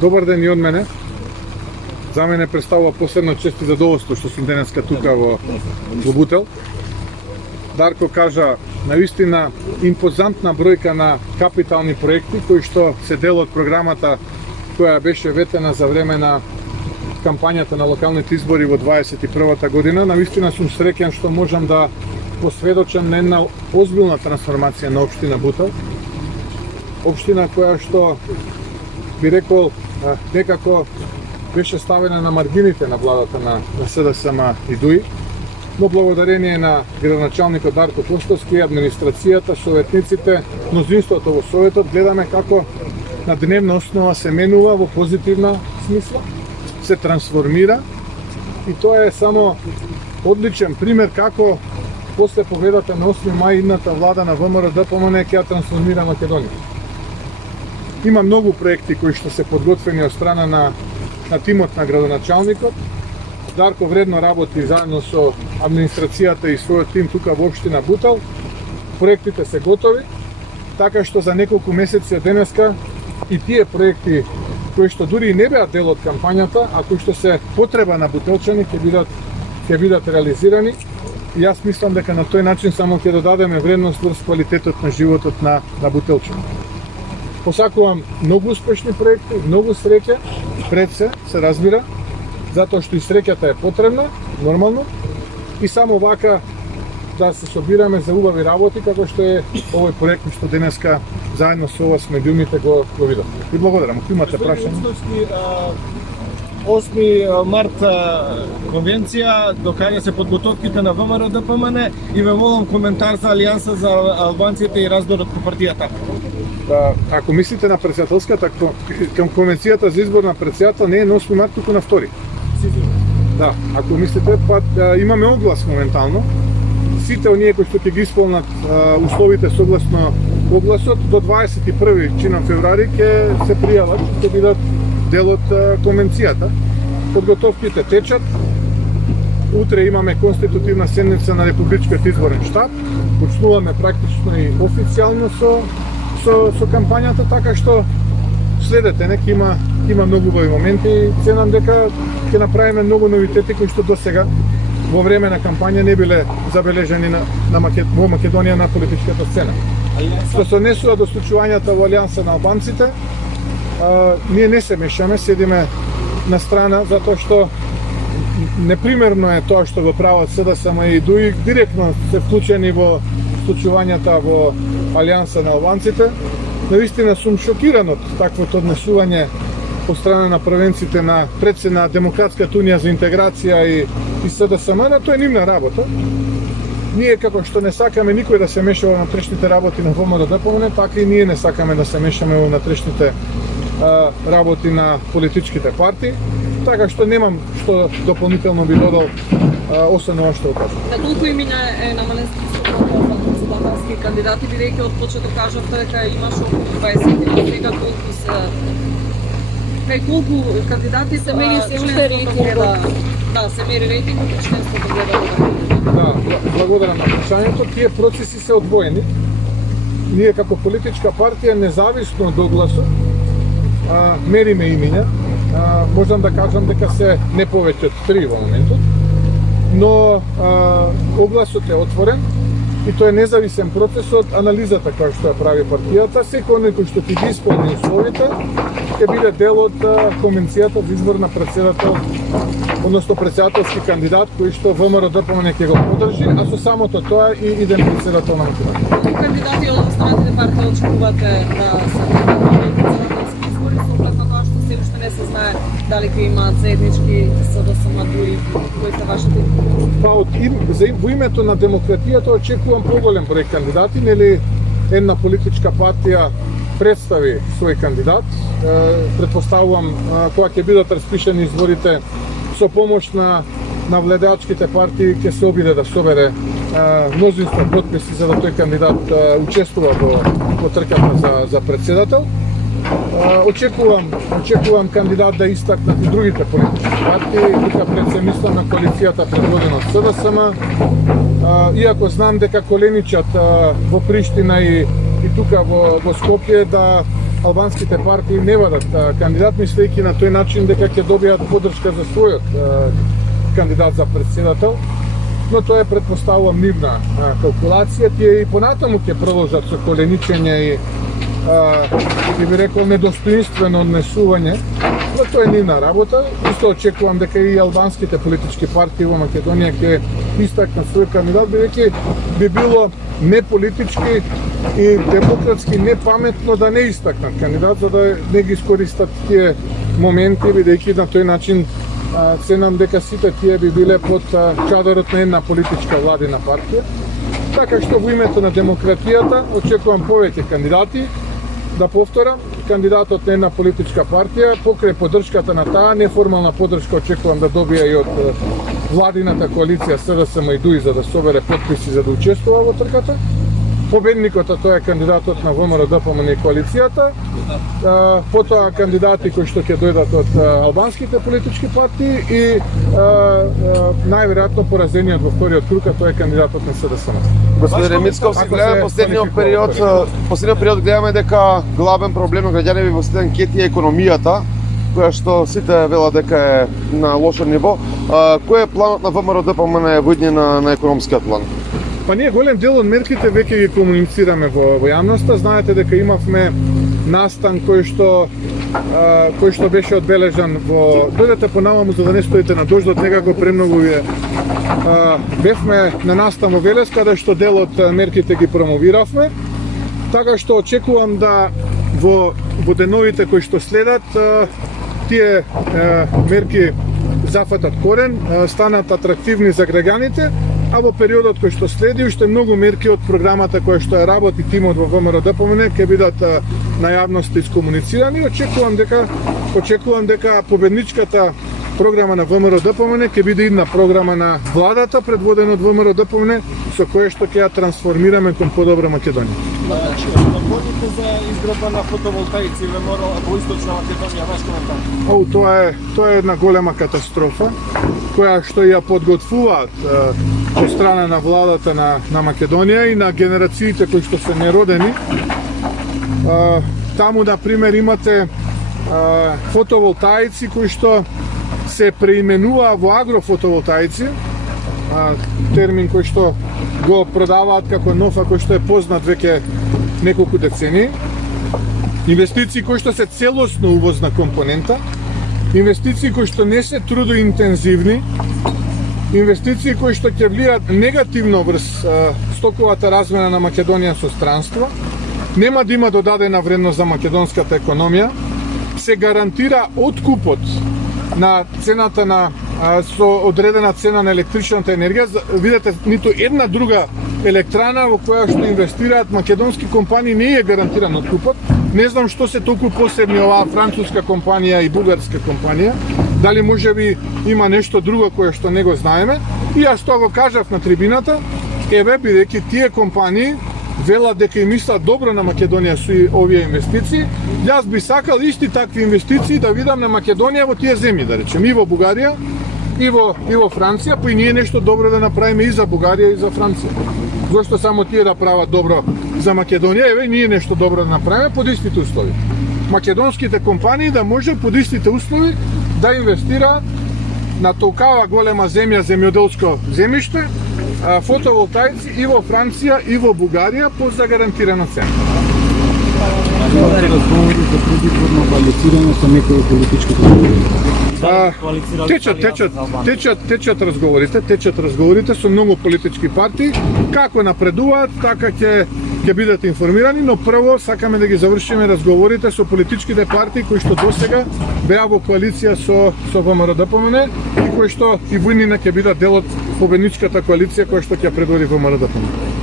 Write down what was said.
Добар ден и од мене. За мене представува посебно чест и задоволство што сум денеска тука во Бутел. Дарко кажа навистина импозантна бројка на капитални проекти кои што се дел од програмата која беше ветена за време на кампањата на локалните избори во 21-та година. Навистина сум среќен што можам да посведочам на една озбилна трансформација на општина Бутел. Општина која што би рекол некако беше ставена на маргините на владата на СДСМ и ДУИ, но благодарение на градоначалникот Дарко Костовски, администрацијата, советниците, мнозинството во советот, гледаме како на дневна основа се менува во позитивна смисла, се трансформира и тоа е само одличен пример како после победата на 8 мај идната влада на ВМРО-ДПМН ќе ја трансформира Македонија. Има многу проекти кои што се подготвени од страна на тимот на градоначалникот. Дарко вредно работи заедно со администрацијата и својот тим тука во општина Бутел. Проектите се готови, така што за неколку месеци од денеска и тие проекти кои што дури и не беа дел од кампањата, а кои што се потреба на бутелчани ќе бидат реализирани. И јас мислам дека на тој начин само ќе додадеме вредност врз квалитетот на животот на бутелчани. Посакувам многу успешни проекти, многу среќа пред се разбира, затоа што и среќата е потребна, нормално, и само вака да се собираме за убави работи, како што е овој проект што денеска заедно со вас медиумите го видовме. И благодарам, ако имате прашање. 8 март конвенција, до каде се подготовките на ВМРО-ДПМН и ве молам коментар за Алијанса за албанците и раздорот по партијата. Ако мислите на председателската към конвенцијата за избор на председател не е на 8 март, туку на 2. Да, ако мислите, имаме оглас моментално. Сите оние кои што ќе ги исполнат условите согласно огласот до 21 чином февруари ќе се пријават, ќе бидат дел од конвенцијата. Подготовките течат. Утре имаме конститутивна седница на Републичкиот изборен штаб. Почнуваме практично и официјално со кампањата, така што следете, нека има многу убави моменти и се надам дека ќе направиме многу новитети кои што досега во време на кампања не биле забележани во Македонија на политичката сцена. Што се однесува до случувањата во Алијанса на албанците, ние не се мешаме, седиме на страна затоа што непримерно е тоа што го прават СДСМ и ДУИ, директно се вклучени во случувањата во Алијанса на албанците. Навистина сум шокиран од таквото однесување од страна на првенците на на Демократската унија за интеграција и СДСМ, тоа е нивна работа. Ние како што не сакаме никој да се меша во внатрешните работи на ВМРО-ДПМН, така и ние не сакаме да се мешаме во внатрешните работи на политичките партии, така што немам што дополнително би додал освен ова што кажам. На колку имиња е намален списокот за председателски кандидати, бидејќи од почеток кажавте дека имаше околу 20, сега колку се кај колку кандидати се мери се уште рейтинг, да, се мери рейтинг од членството гледа. Да, благодарам на прашањето. Тие процеси се одвоени. Ние како политичка партија независно од огласот мериме имиња. Можам да кажам дека се не повеќе од 3 во моментот, но огласот е отворен и тоа е независен процес од анализата која што ја прави партијата. Секој оној кој што ќе ги исполни условите ќе биде дел од конвенцијата за избор на председател, односно председателски кандидат кој што ВМРО-ДПМН ќе го подржи, а со самото тоа и иден председател на Македонија. Колку кандидати од останатите партии очекувате да се председателски избори, согласно тоа што се уште не се знае дали ќе имаат заеднички СДСМ ДУИ, кои се вашите? Во името на демократијата очекувам поголем број кандидати, нели една политичка партија представи свој кандидат. Предпоставувам кога ќе бидат распишани изборите со помош на владеачките партии ќе се обиде да собере мнозинство потписи за да тој кандидат учествува во трката за председател. Очекувам кандидат да истакнат и другите политички партии, тука пред се мислам на коалицијата предводена од СДСМ, иако знам дека коленичат во Приштина и и тука во Скопје да албанските партии не вадат кандидат, мислејќи на тој начин дека ќе добијат поддршка за својот кандидат за председател. Но тоа е, предпоставувам, нивна калкулација. Тие и понатаму ќе продолжат со коленичење и би рекол недостоинствено однесување, но тоа е нивна работа. Исто очекувам дека и албанските политички партии во Македонија ќе истакнат свој кандидат, бидејќи би било неполитички и демократски непаметно да не истакнат кандидат, за да не ги искористат тие моменти, бидејќи на тој начин ценам дека сите тие би биле под чадорот на една политичка владина партија. Така што во името на демократијата очекувам повеќе кандидати. Да повторам, кандидатот на една политичка партија, покрај поддршката на таа, неформална поддршка очекувам да добија и од владината коалиција СДСМ и ДУИ за да собере потписи за да учествува во трката. Победникот, тоа е кандидатот на ВМРО ДПМН и коалицијата. Потоа кандидати кои што ќе дојдат од албанските политички партии и најверојатно поразениот во вториот круг, тоа е кандидатот на СДСМ. Господин Ремицков, си гледаме последниот период гледаме дека главен проблем на граѓаните во сите анкети е економијата, која што сите велат дека е на лошо ниво. Кој е планот на ВМРО ДПМН во иднина на економскиот план? Па ние голем дел од мерките веќе ги комуницираме во јавноста. Знаете дека имавме настан кој што беше одбележан во... Дојдете понамаму за да не стоите на дождот, некако премногу вие. Бевме на настан во Велес, каде што дел од мерките ги промовиравме. Така што очекувам да во деновите кои што следат, тие мерки зафатат корен, станат атрактивни за граѓаните, а во периодот кој што следи уште многу мерки од програмата која што ја работи тимот во ВМРО ДПМН ќе бидат на јавност искомуницирани. Очекувам дека победничката програма на ВМРО ДПМН ќе биде една програма на владата предводена од ВМРО ДПМН со која што ќе ја трансформираме кон подобра Македонија. Работите за изградба на фотоволтаици во Источна Македонија, ваш коментар? Тоа е една голема катастрофа која што ја подготвуваат од страна на владата на Македонија и на генерациите кои што се неродени. Таму, на пример, имате фотоволтаици кои што се преименува во агрофотоволтаици, термин кој што го продаваат како нов, а кој што е познат веќе неколку децении. Инвестиции кои што се целосно увозна компонента, инвестиции кои што не се трудоинтензивни, инвестиции кои што ќе влијат негативно врз стоковата размена на Македонија со странство, нема да има додадена вредност за македонската економија, се гарантира откупот на цената со одредена цена на електричната енергија. Видете, ниту една друга електрана во која што инвестираат македонски компании не е гарантиран откупот. Не знам што се толку посебни оваа француска компанија и бугарска компанија. Дали можеби има нешто друго кое што не го знаеме. И јас тоа го кажав на трибината, бидејќи тие компании велат дека им мислат добро на Македонија со овие инвестиции, јас би сакал исти такви инвестиции да видам на Македонија во тие земји, да речем, и во Бугарија, и во Франција, па и ние нешто добро да направиме и за Бугарија и за Франција. Зошто само тие да прават добро за Македонија, ние нешто добро да направиме под истите услови. Македонските компании да може под истите услови да инвестираат на толкава голема земја, земјоделско земјиште, фотоволтаици и во Франција и во Бугарија по загарантирана цена. Разговори за предизборно коалицирање со некои политички Течат разговорите со многу политички партии. Како напредуваат, така ќе бидат информирани, но прво сакаме да ги завршиме разговорите со политичките партии кои што досега беа во коалиција со ВМРО ДПМН и кои што и во иднина ќе бидат дел од победничката коалиција која што ќе предводи ВМРО ДПМН.